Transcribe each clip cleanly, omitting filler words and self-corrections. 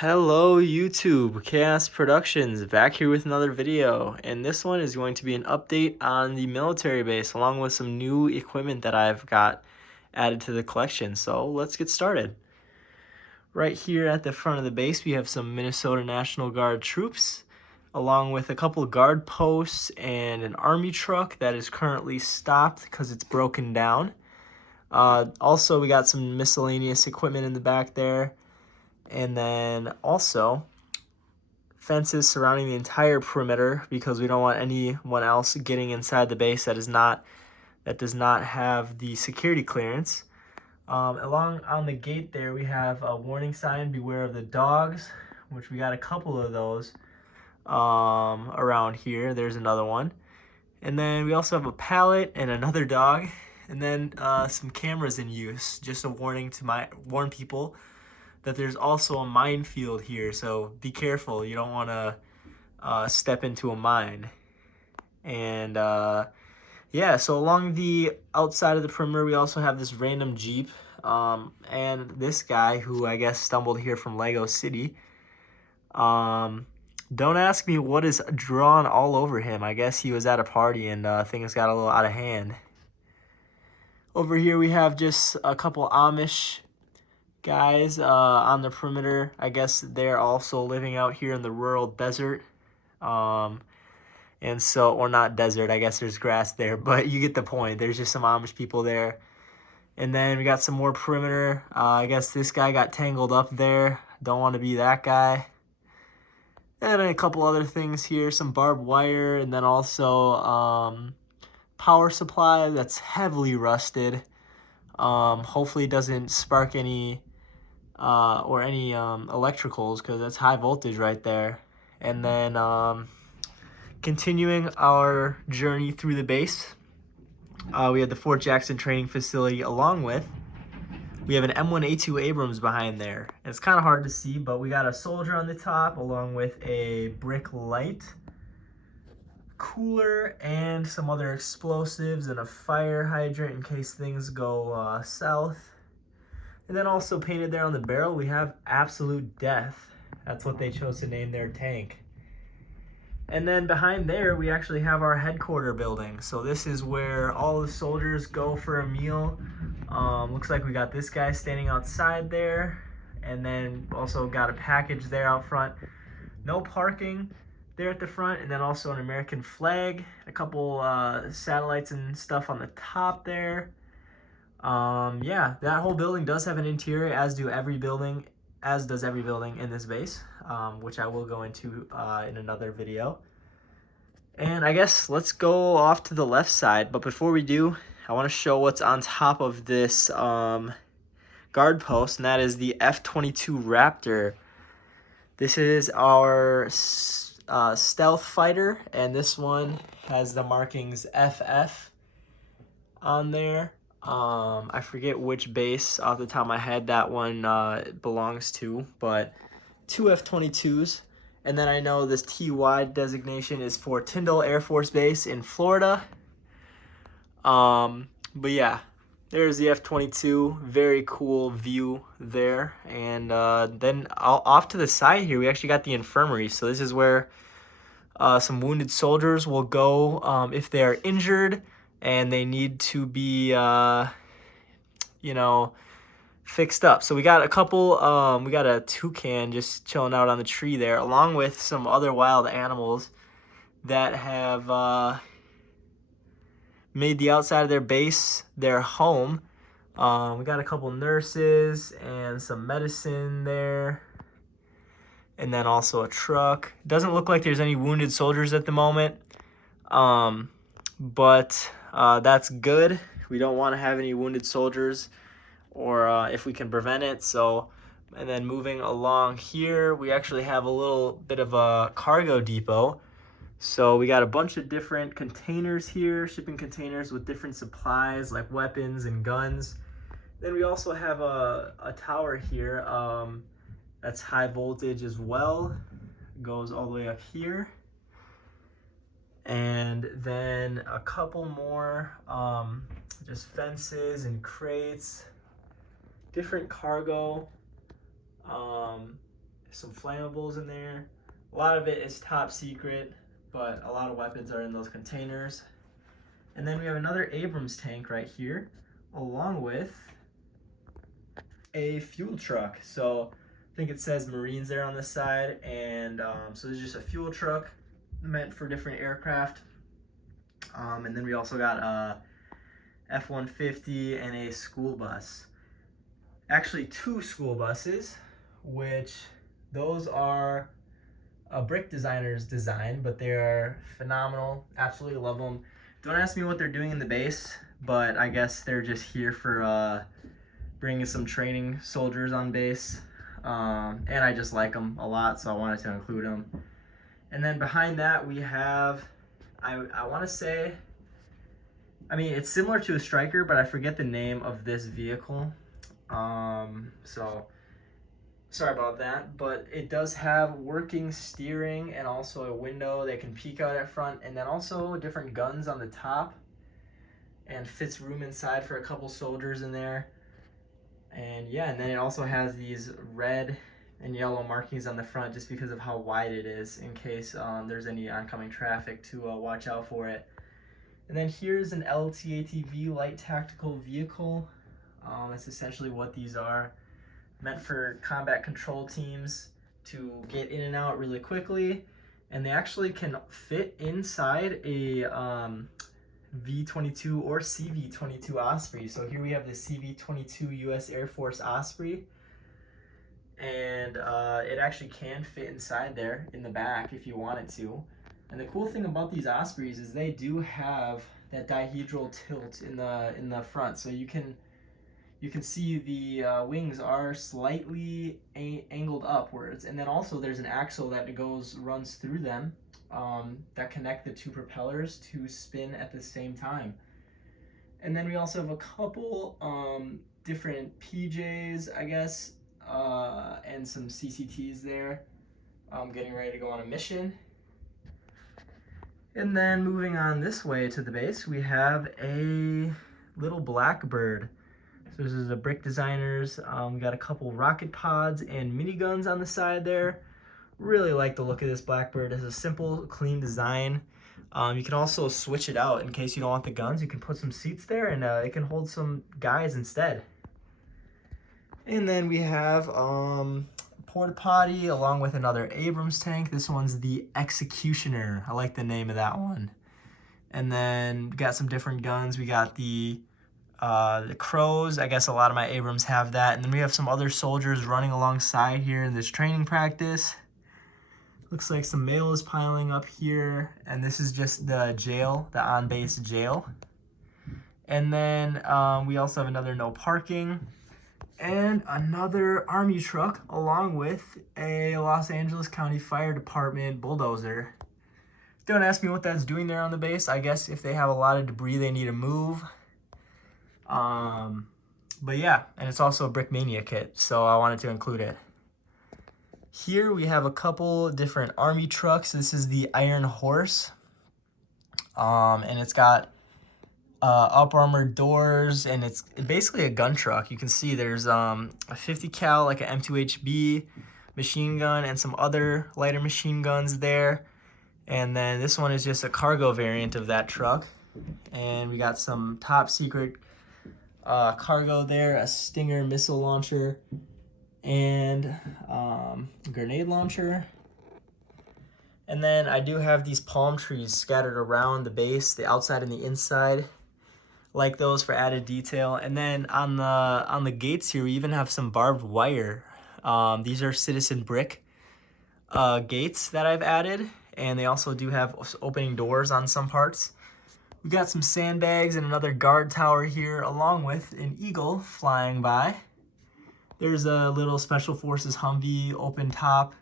Hello YouTube, Chaos Productions back here with another video, and this one is going to be an update on the military base along with some new equipment that I've got added to the collection. So let's get started. Right here at the front of the base we have some Minnesota National Guard troops along with a couple of guard posts and an army truck that is currently stopped because it's broken down. Also we got some miscellaneous equipment in the back there. And then also fences surrounding the entire perimeter because we don't want anyone else getting inside the base that does not have the security clearance. Along on the gate there we have a warning sign, beware of the dogs, which we got a couple of those around here. There's another one. And then we also have a pallet and another dog, and then some cameras in use, just a warning to warn people that there's also a minefield here, so be careful. You don't want to step into a mine. And yeah, so along the outside of the perimeter, we also have this random Jeep and this guy who I guess stumbled here from Lego City. Don't ask me what is drawn all over him. I guess he was at a party and things got a little out of hand. Over here we have just a couple Amish guys on the perimeter. I guess they're also living out here in the rural desert. And so, or not desert, I guess there's grass there, but you get the point. There's just some Amish people there. And then we got some more perimeter. I guess this guy got tangled up there. Don't want to be that guy. And a couple other things here, some barbed wire, and then also power supply that's heavily rusted. Hopefully it doesn't spark any electricals because that's high voltage right there. And then continuing our journey through the base, we have the Fort Jackson training facility along with, we have an M1A2 Abrams behind there. And it's kind of hard to see, but we got a soldier on the top along with a brick light, cooler, and some other explosives and a fire hydrant in case things go south. And then also painted there on the barrel, we have Absolute Death. That's what they chose to name their tank. And then behind there, we actually have our headquarter building. So this is where all the soldiers go for a meal. Looks like we got this guy standing outside there. And then also got a package there out front. No parking there at the front. And then also an American flag, a couple satellites and stuff on the top there. Yeah, that whole building does have an interior, as does every building in this base, which I will go into in another video. And I guess let's go off to the left side, but before we do, I want to show what's on top of this guard post, and that is the F-22 Raptor. This is our stealth fighter, and this one has the markings FF on there. I forget which base off the top of my head that one belongs to, but two F-22s. And then I know this TY designation is for Tyndall Air Force Base in Florida. But yeah, there's the F-22. Very cool view there. And then off to the side here, we actually got the infirmary. So this is where some wounded soldiers will go if they are injured and they need to be, fixed up. So we got a couple, we got a toucan just chilling out on the tree there, along with some other wild animals that have made the outside of their base their home. We got a couple nurses and some medicine there. And then also a truck. Doesn't look like there's any wounded soldiers at the moment. But that's good. We don't want to have any wounded soldiers, or if we can prevent it. So, and then moving along here, we actually have a little bit of a cargo depot. So we got a bunch of different containers here, shipping containers with different supplies like weapons and guns. Then we also have a tower here that's high voltage as well. It goes all the way up here. And then a couple more just fences and crates, different cargo some flammables in there. A lot of it is top secret, but a lot of weapons are in those containers. And then we have another Abrams tank right here, along with a fuel truck. So I think it says Marines there on this side, and so there's just a fuel truck meant for different aircraft. And then we also got a F-150 and a school bus. Actually, 2 school buses, which those are a brick designer's design, but they are phenomenal. Absolutely love them. Don't ask me what they're doing in the base, but I guess they're just here for bringing some training soldiers on base. And I just like them a lot, so I wanted to include them. And then behind that we have, I want to say, I mean, it's similar to a Striker, but I forget the name of this vehicle. So sorry about that, but it does have working steering and also a window that can peek out at front, and then also different guns on the top, and fits room inside for a couple soldiers in there. And yeah, and then it also has these red and yellow markings on the front just because of how wide it is, in case there's any oncoming traffic to watch out for it. And then here's an LTATV light tactical vehicle. That's essentially what these are, meant for combat control teams to get in and out really quickly. And they actually can fit inside a V-22 or CV-22 Osprey. So here we have the CV-22 US Air Force Osprey, and it actually can fit inside there in the back if you want it to. And the cool thing about these Ospreys is they do have that dihedral tilt in the front, so you can see the wings are slightly angled upwards, and then also there's an axle that runs through them that connect the 2 propellers to spin at the same time. And then we also have a couple different PJs, I guess, and some CCTs there, getting ready to go on a mission. And then moving on this way to the base, we have a little Blackbird. So this is a Brick Designers. We got a couple rocket pods and miniguns on the side there. Really like the look of this Blackbird. It's a simple, clean design. You can also switch it out in case you don't want the guns. You can put some seats there, and it can hold some guys instead. And then we have porta potty along with another Abrams tank. This one's the Executioner. I like the name of that one. And then we got some different guns. We got the Crows. I guess a lot of my Abrams have that. And then we have some other soldiers running alongside here in this training practice. Looks like some mail is piling up here, and this is just the jail, the on-base jail. And then we also have another no parking and another Army truck along with a Los Angeles County Fire Department bulldozer. Don't ask me what that's doing there on the base. I guess if they have a lot of debris they need to move. But yeah, and it's also a Brick Mania kit, so I wanted to include it. Here we have a couple different Army trucks. This is the Iron Horse, and it's got up armored doors, and it's basically a gun truck. You can see there's a 50 cal, like an M2HB machine gun, and some other lighter machine guns there. And then this one is just a cargo variant of that truck, and we got some top secret cargo there, a Stinger missile launcher, and grenade launcher. And then I do have these palm trees scattered around the base, the outside and the inside, like those for added detail. And then on the gates here, we even have some barbed wire. These are Citizen Brick gates that I've added, and they also do have opening doors on some parts. We got some sandbags and another guard tower here, along with an eagle flying by. There's a little Special Forces Humvee open top.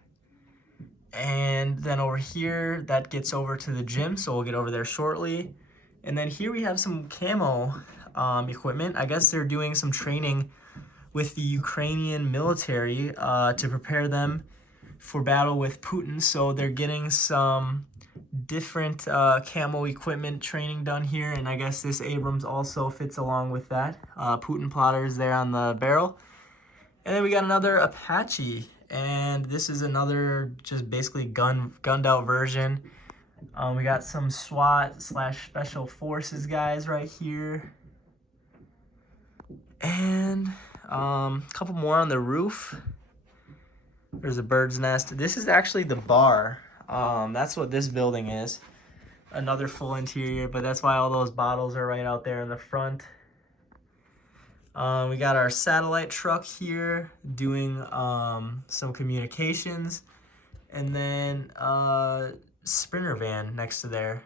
And then over here, that gets over to the gym, so we'll get over there shortly. And then here we have some camo equipment. I guess they're doing some training with the Ukrainian military to prepare them for battle with Putin. So they're getting some different camo equipment training done here. And I guess this Abrams also fits along with that. Putin plotters there on the barrel. And then we got another Apache And this is another just basically gunned out version. We got some SWAT / Special Forces guys right here. And a couple more on the roof. There's a bird's nest. This is actually the bar. That's what this building is. Another full interior, but that's why all those bottles are right out there in the front. We got our satellite truck here doing some communications, and then Sprinter van next to there.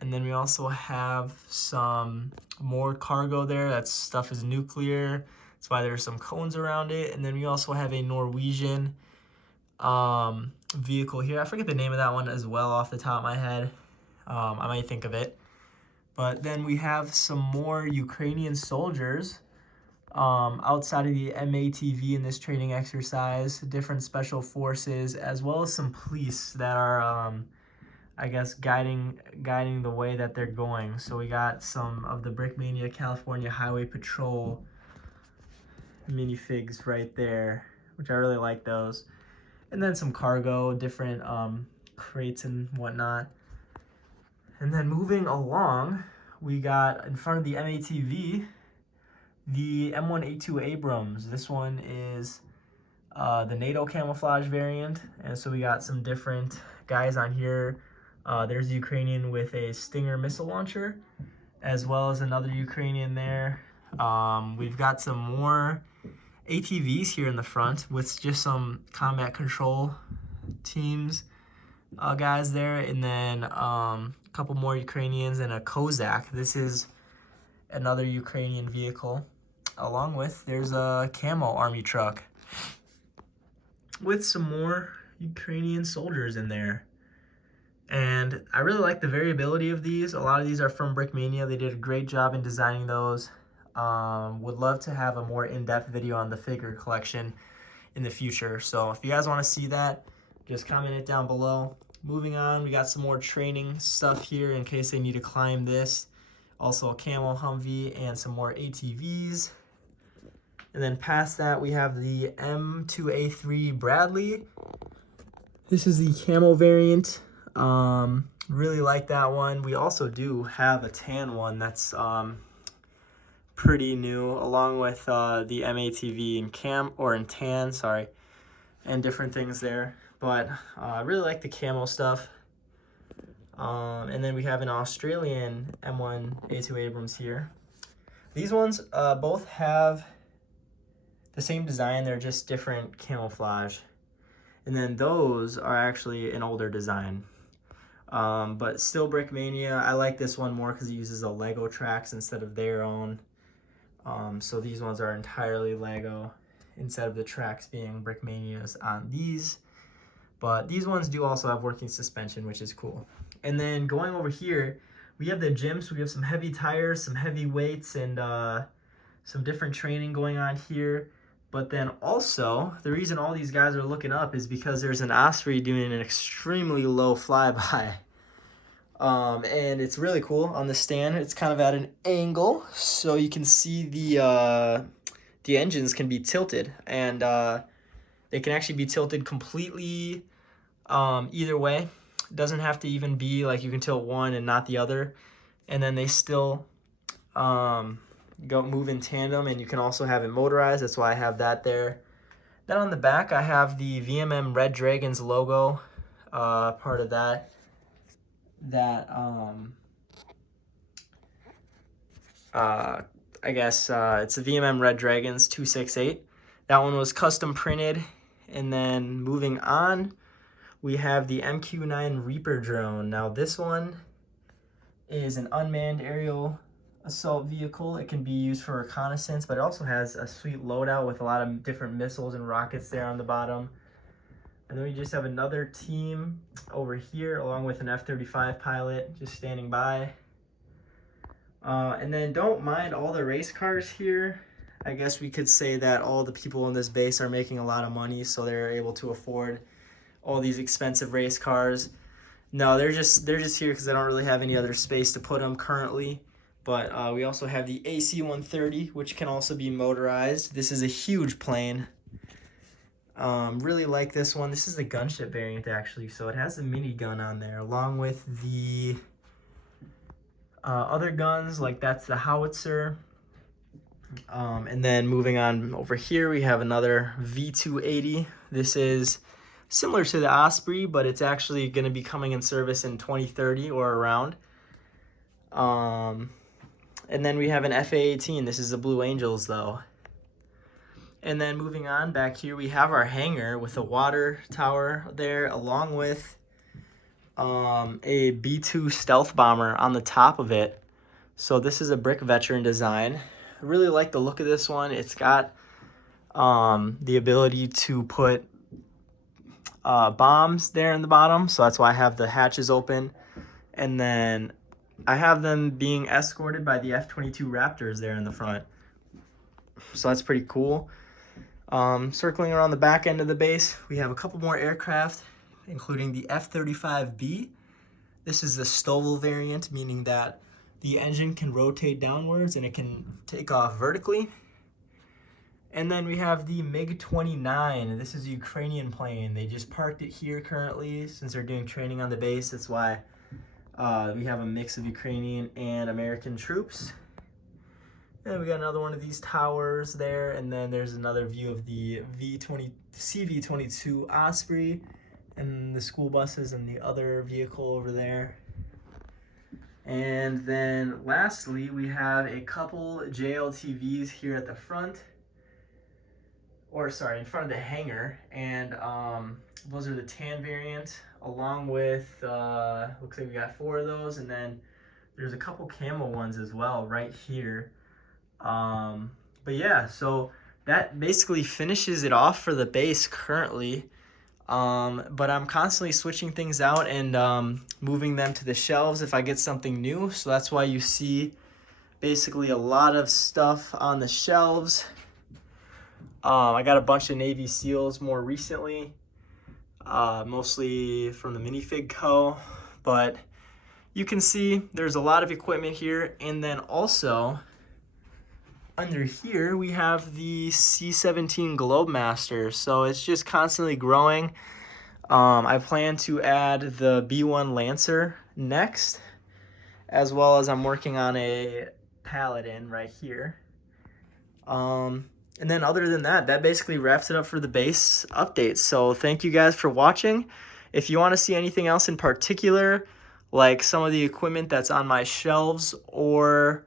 And then we also have some more cargo there. That stuff is nuclear. That's why there's some cones around it. And then we also have a Norwegian vehicle here. I forget the name of that one as well off the top of my head. I might think of it. But then we have some more Ukrainian soldiers outside of the MATV in this training exercise, different special forces, as well as some police that are, I guess, guiding the way that they're going. So we got some of the Brickmania California Highway Patrol minifigs right there, which I really like those. And then some cargo, different crates and whatnot. And then moving along, we got in front of the MATV, the M1A2 Abrams. This one is the NATO camouflage variant. And so we got some different guys on here. There's the Ukrainian with a Stinger missile launcher, as well as another Ukrainian there. We've got some more ATVs here in the front with just some combat control teams guys there, and then a couple more Ukrainians and a Kozak. This is another Ukrainian vehicle. Along with, there's a camo army truck with some more Ukrainian soldiers in there. And I really like the variability of these. A lot of these are from Brickmania. They did a great job in designing those. Would love to have a more in-depth video on the figure collection in the future. So if you guys want to see that, just comment it down below. Moving on, we got some more training stuff here in case they need to climb this. Also a camo Humvee and some more ATVs. And then past that, we have the M2A3 Bradley. This is the camo variant. Really like that one. We also do have a tan one that's pretty new, along with the MATV in tan, sorry, and different things there. But I really like the camo stuff. And then we have an Australian M1A2 Abrams here. These ones both have the same design, they're just different camouflage. And then those are actually an older design. But still Brickmania. I like this one more because it uses the Lego tracks instead of their own. So these ones are entirely Lego instead of the tracks being Brickmanias on these. But these ones do also have working suspension, which is cool. And then going over here, we have the gym. So we have some heavy tires, some heavy weights, and some different training going on here. But then also, the reason all these guys are looking up is because there's an Osprey doing an extremely low flyby. And it's really cool on the stand. It's kind of at an angle, so you can see the engines can be tilted, and they can actually be tilted completely either way. It doesn't have to even be like you can tilt one and not the other, and then they still move in tandem, and you can also have it motorized. That's why I have that there. Then on the back, I have the VMM Red Dragons logo, part of that. I guess it's the VMM Red Dragons 268. That one was custom printed. And then moving on, we have the MQ-9 Reaper drone. Now this one is an unmanned aerial assault vehicle. It can be used for reconnaissance, but it also has a sweet loadout with a lot of different missiles and rockets there on the bottom. And then we just have another team over here along with an F-35 pilot just standing by. And then don't mind all the race cars here. I guess we could say that all the people in this base are making a lot of money, so they're able to afford all these expensive race cars. No, they're just here because I don't really have any other space to put them currently. But we also have the AC-130, which can also be motorized. This is a huge plane. Really like this one. This is the gunship variant actually, so it has a minigun on there along with the other guns, like that's the howitzer. And then moving on over here, we have another V280. This is similar to the Osprey, but it's actually going to be coming in service in 2030 or around. And then we have an FA-18. This is the Blue Angels though. And then moving on, back here we have our hangar with a water tower there, along with a B-2 stealth bomber on the top of it. So this is a brick veteran design. I really like the look of this one. It's got the ability to put bombs there in the bottom, so that's why I have the hatches open. And then I have them being escorted by the F-22 Raptors there in the front. So that's pretty cool. Circling around the back end of the base, we have a couple more aircraft, including the F-35B. This is the Stovall variant, meaning that the engine can rotate downwards and it can take off vertically. And then we have the MiG-29. This is a Ukrainian plane. They just parked it here currently since they're doing training on the base. That's why we have a mix of Ukrainian and American troops. And we got another one of these towers there, and then there's another view of the CV-22 Osprey, and the school buses and the other vehicle over there. And then lastly, we have a couple JLTVs here at the front, or sorry, in front of the hangar, and those are the tan variant, along with, looks like we got 4 of those, and then there's a couple camo ones as well right here. But yeah, so that basically finishes it off for the base currently. But I'm constantly switching things out and moving them to the shelves if I get something new. So that's why you see basically a lot of stuff on the shelves. I got a bunch of Navy SEALs more recently, mostly from the Minifig Co. But you can see there's a lot of equipment here, and then also under here we have the C-17 Globemaster, so it's just constantly growing. I plan to add the B-1 Lancer next, as well as I'm working on a Paladin right here. And then other than that, that basically wraps it up for the base updates. So thank you guys for watching. If you want to see anything else in particular, like some of the equipment that's on my shelves, or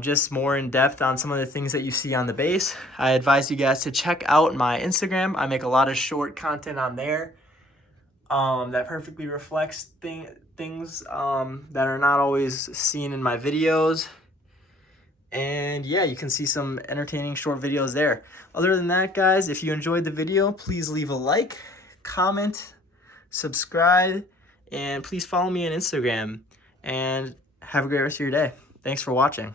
just more in depth on some of the things that you see on the base, I advise you guys to check out my Instagram. I make a lot of short content on there that perfectly reflects things that are not always seen in my videos. And yeah, you can see some entertaining short videos there. Other than that, guys, if you enjoyed the video, please leave a like, comment, subscribe, and please follow me on Instagram. And have a great rest of your day. Thanks for watching.